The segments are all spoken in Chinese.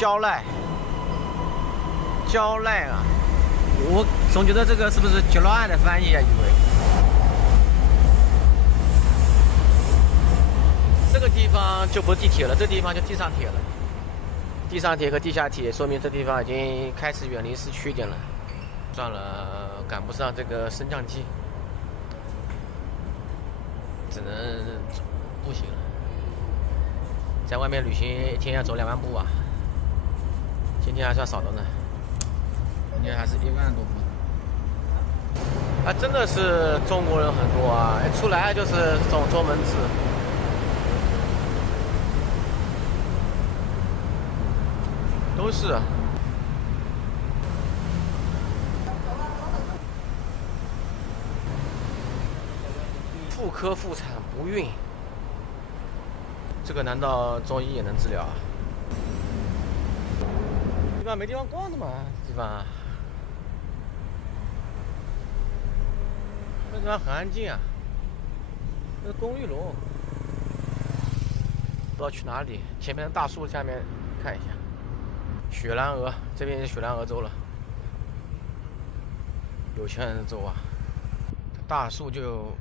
蕉赖啊，我总觉得这个是不是吉乱的翻译啊？以为这个地方就不是地铁了，这地方就地上铁了。地上铁和地下铁，说明这地方已经开始远离市区一点了。算了，赶不上这个升降机，只能步行了。在外面旅行一天要走2万步啊，今天还算少的呢，今天还是1万多步。啊，真的是中国人很多啊！出来就是这种中门子。都是妇科妇产不孕，这个难道中医也能治疗啊？地方没地方逛的嘛，地方那地方很安静啊，那是公寓楼，不知道去哪里。前面的大树下面看一下。雪兰莪这边是雪兰莪州了，有钱人的州啊，大树就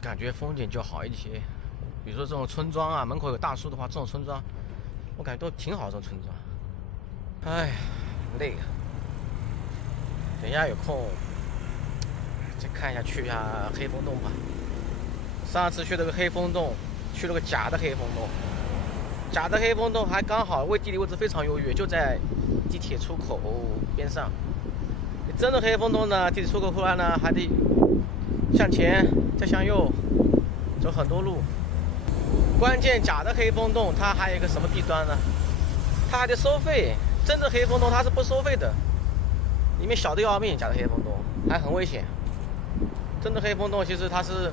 感觉风景就好一些。比如说这种村庄啊，门口有大树的话，这种村庄我感觉都挺好。这种村庄，哎，累啊！等一下有空再看一下，去一下黑风洞吧。上次去了个黑风洞，去了个假的黑风洞。假的黑风洞还刚好地理位置非常优越，就在地铁出口边上。真的黑风洞呢，地铁出口后来呢还得向前再向右走很多路。关键假的黑风洞它还有一个什么弊端呢？它还得收费。真的黑风洞它是不收费的，里面小的要命，假的黑风洞还很危险。真的黑风洞其实它是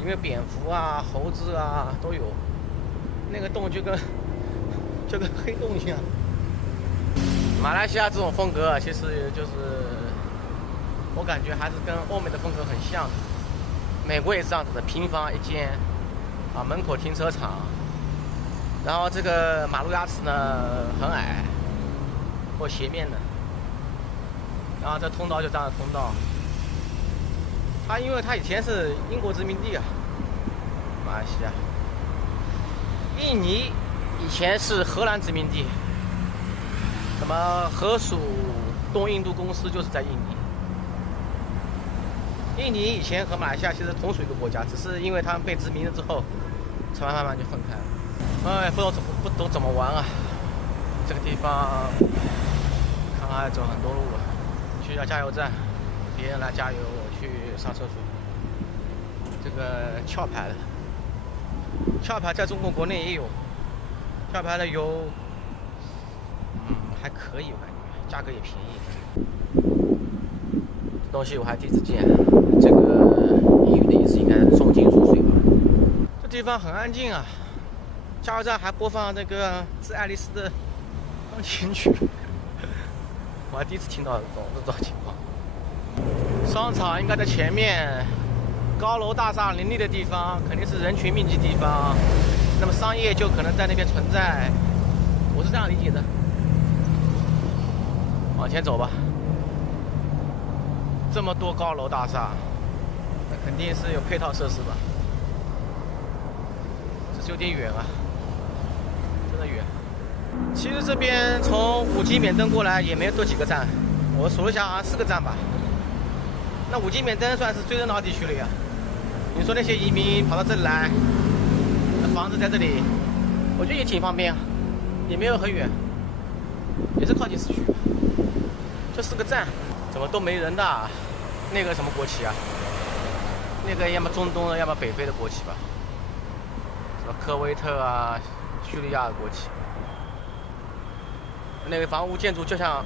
里面蝙蝠啊、猴子啊都有。那个洞就跟黑洞一样。马来西亚这种风格其实就是我感觉还是跟欧美的风格很像。美国也是这样子的，平房一间啊，门口停车场，然后这个马路牙齿呢很矮或斜面的，然后这通道就这样的通道。因为它以前是英国殖民地啊，马来西亚。印尼以前是荷兰殖民地，什么荷属东印度公司就是在印尼。印尼以前和马来西亚其实同属一个国家，只是因为他们被殖民了之后，才慢慢就分开了。哎，不懂怎么玩啊！这个地方看来走很多路了。去一下加油站，别人来加油，我去上厕所。这个壳牌的。壳牌在中国国内也有，壳牌的油，还可以，我感觉价格也便宜。这东西我还第一次见，这个英语的意思应该是重金属水吧。这地方很安静啊，加油站还播放那个致爱丽丝的钢琴曲，我还第一次听到这种情况。商场应该在前面。高楼大厦林立的地方肯定是人群密集地方，那么商业就可能在那边存在，我是这样理解的。往前走吧，这么多高楼大厦，那肯定是有配套设施吧？只是有点远啊，真的远。其实这边从5G免登过来也没多几个站，我数了一下好像4个站吧。那5G免登算是最热闹地区了呀。你说那些移民跑到这里来，房子在这里，我觉得也挺方便啊，也没有很远，也是靠近市区。这4个站怎么都没人的？那个什么国旗啊？那个要么中东的，要么北非的国旗吧？什么科威特啊、叙利亚的国旗？那个房屋建筑就像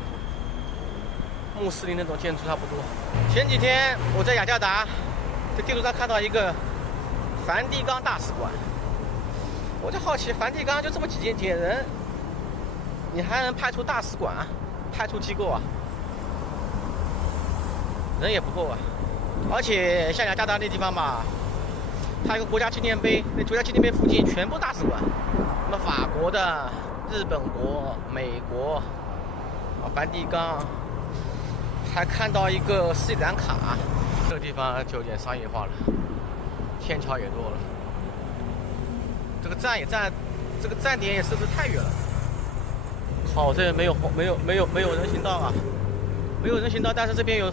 穆斯林那种建筑差不多。前几天我在雅加达。在地图上看到一个梵蒂冈大使馆，我就好奇，梵蒂冈就这么几点人，你还能派出大使馆、派出机构啊？人也不够啊！而且像雅加达那地方吧，它有个国家纪念碑，那国家纪念碑附近全部大使馆，什么法国的、日本国、美国啊，梵蒂冈，还看到一个斯里兰卡，这个地方就有点商业化了，天桥也多了。这个站点也是不是太远了？靠，这没有人行道啊，没有人行道，但是这边有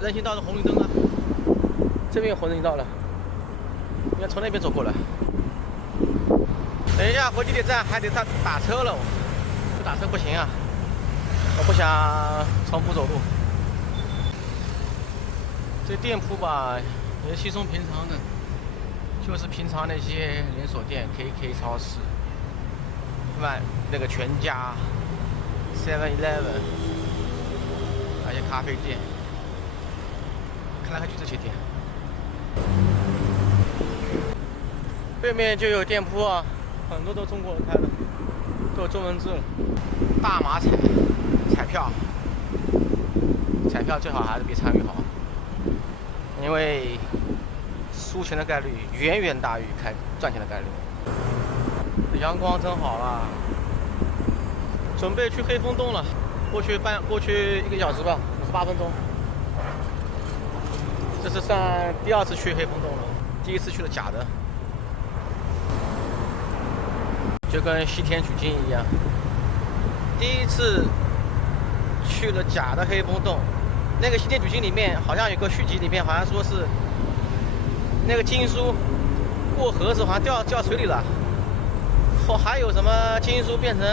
人行道的红绿灯啊，这边有红人行道了，应该从那边走过来。等一下回地铁站还得打车了，不打车不行啊，我不想重复走路。这店铺吧也稀松平常的，就是平常那些连锁店 ，KK 超市、那个全家、7-Eleven， 那些咖啡店，看来还就这些店。对面就有店铺啊，很多都中国人开的，都有中文字了。大马彩票最好还是别参与好，因为输钱的概率远远大于赚钱的概率。阳光真好啦，准备去黑风洞了，过去1个小时吧，58分钟。这是算第2次去黑风洞了，第1次去的假的。就跟西天取经一样，第1次去了假的黑风洞。那个西天取经里面好像有个续集，里面好像说是那个经书过河子好像掉水里了，还有什么经书变成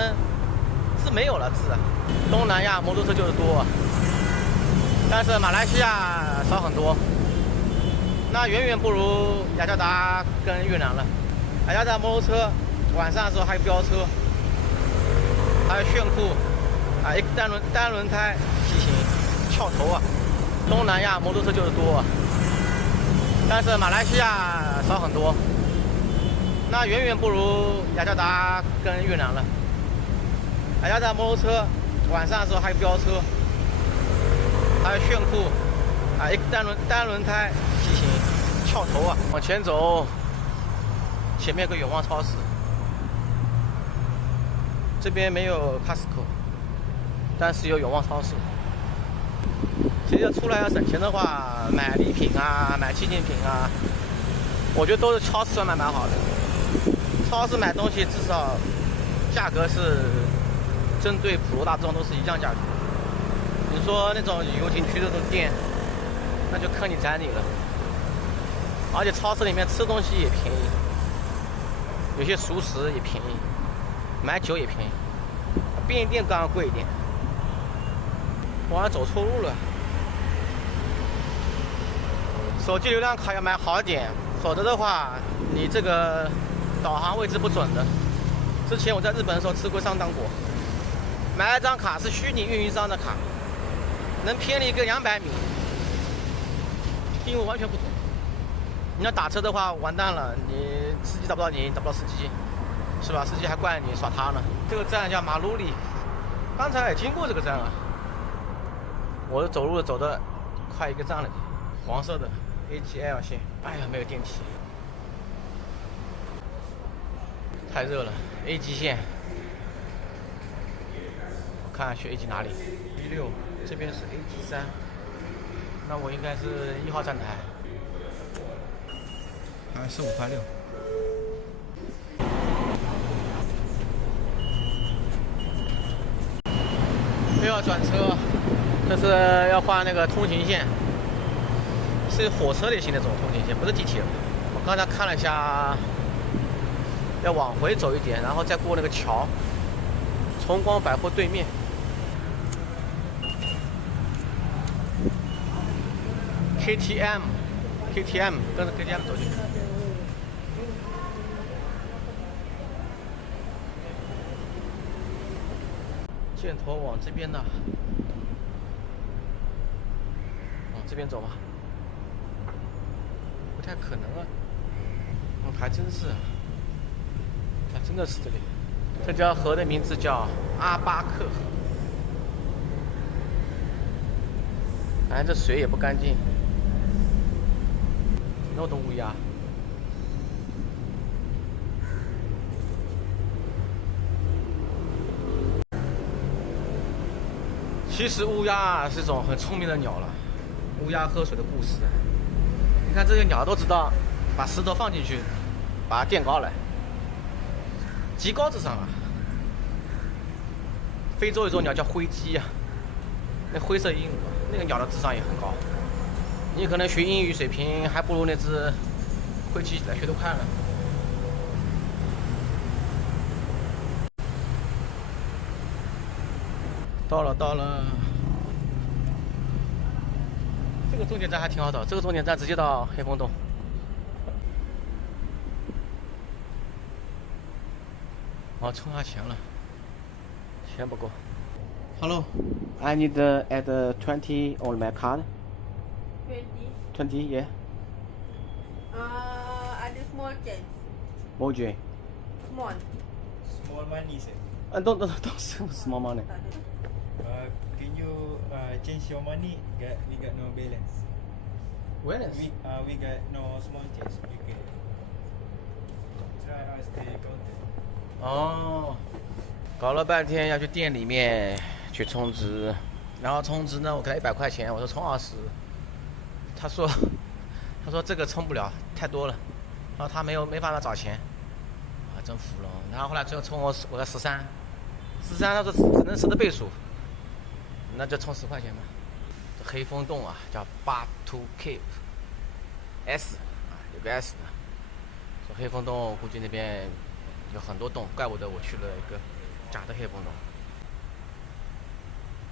字没有了字啊。东南亚摩托车就是多，但是马来西亚少很多，那远远不如雅加达跟越南了。雅加达摩托车晚上的时候还有飙车，还有炫酷啊，一个单轮胎骑行翘头啊。东南亚摩托车就是多，但是马来西亚少很多，那远远不如雅加达跟越南了。雅加达摩托车晚上的时候还有飙车，还有炫酷啊，一个单轮胎骑行翘头啊。往前走，前面有个永旺超市。这边没有 Costco， 但是有永旺超市。其实出来要省钱的话，买礼品啊，买纪念品啊，我觉得都是超市买蛮好的。超市买东西至少价格是针对普罗大众都是一样价格。你说那种游景区这种店，那就坑你宰你了。而且超市里面吃东西也便宜，有些熟食也便宜，买酒也便宜，便利店刚刚贵一点。我好像走错路了，手机流量卡要买好一点，否则的话你这个导航位置不准的。之前我在日本的时候吃过上当过，买了张卡是虚拟运营商的卡，能偏离个200米，定位完全不准。你要打车的话完蛋了，你司机找不到你，找不到司机，是吧？司机还怪你耍他呢。这个站叫马鲁里，刚才也经过这个站了，我走路走的快1个站了，黄色的 AGL 线。哎呀，没有电梯，太热了。AG 线，我看去 AG 哪里？16，这边是 AG3，那我应该是1号站台。15块6。又要转车，这是要换那个通行线，是火车类型的这种通行线，不是地铁了。我刚才看了一下，要往回走一点，然后再过那个桥，崇光百货对面。KTM， 跟着 KTM 走进去。箭头往这边呢，往这边走吧，不太可能啊。还真是，还真的是这里。这条河的名字叫阿巴克河，反正这水也不干净，那么多乌鸦。其实乌鸦是种很聪明的鸟了。乌鸦喝水的故事，你看这些鸟都知道，把石头放进去，把它垫高了，极高智商啊！非洲有种鸟叫灰鸡啊，那灰色鹦鹉，那个鸟的智商也很高。你可能学英语水平还不如那只灰鸡来学得快呢。到了，这个终点站还挺好找，这个终点站直接到黑风洞。我充下钱了，钱不够。Hello, I need add 20 on my card. 20. 20, yeah. Ada small change. Moji. Small. Small money, sir. Don't small money. Tak ada. Can you change your money? We got no balance. Balance? We got no small change. You can try ask the counter. 哦，搞了半天要去店里面去充值，然后充值呢，我给他100块钱，我说充20，他说这个充不了，太多了，然后他没办法找钱，啊，真服了。然后后来最后充我个13，他说只能10的倍数，那就充10块钱吧。这黑风洞啊，叫 Batu Cave，S 啊，有个 S 的。说黑风洞估计那边有很多洞，怪不得我去了一个假的黑风洞。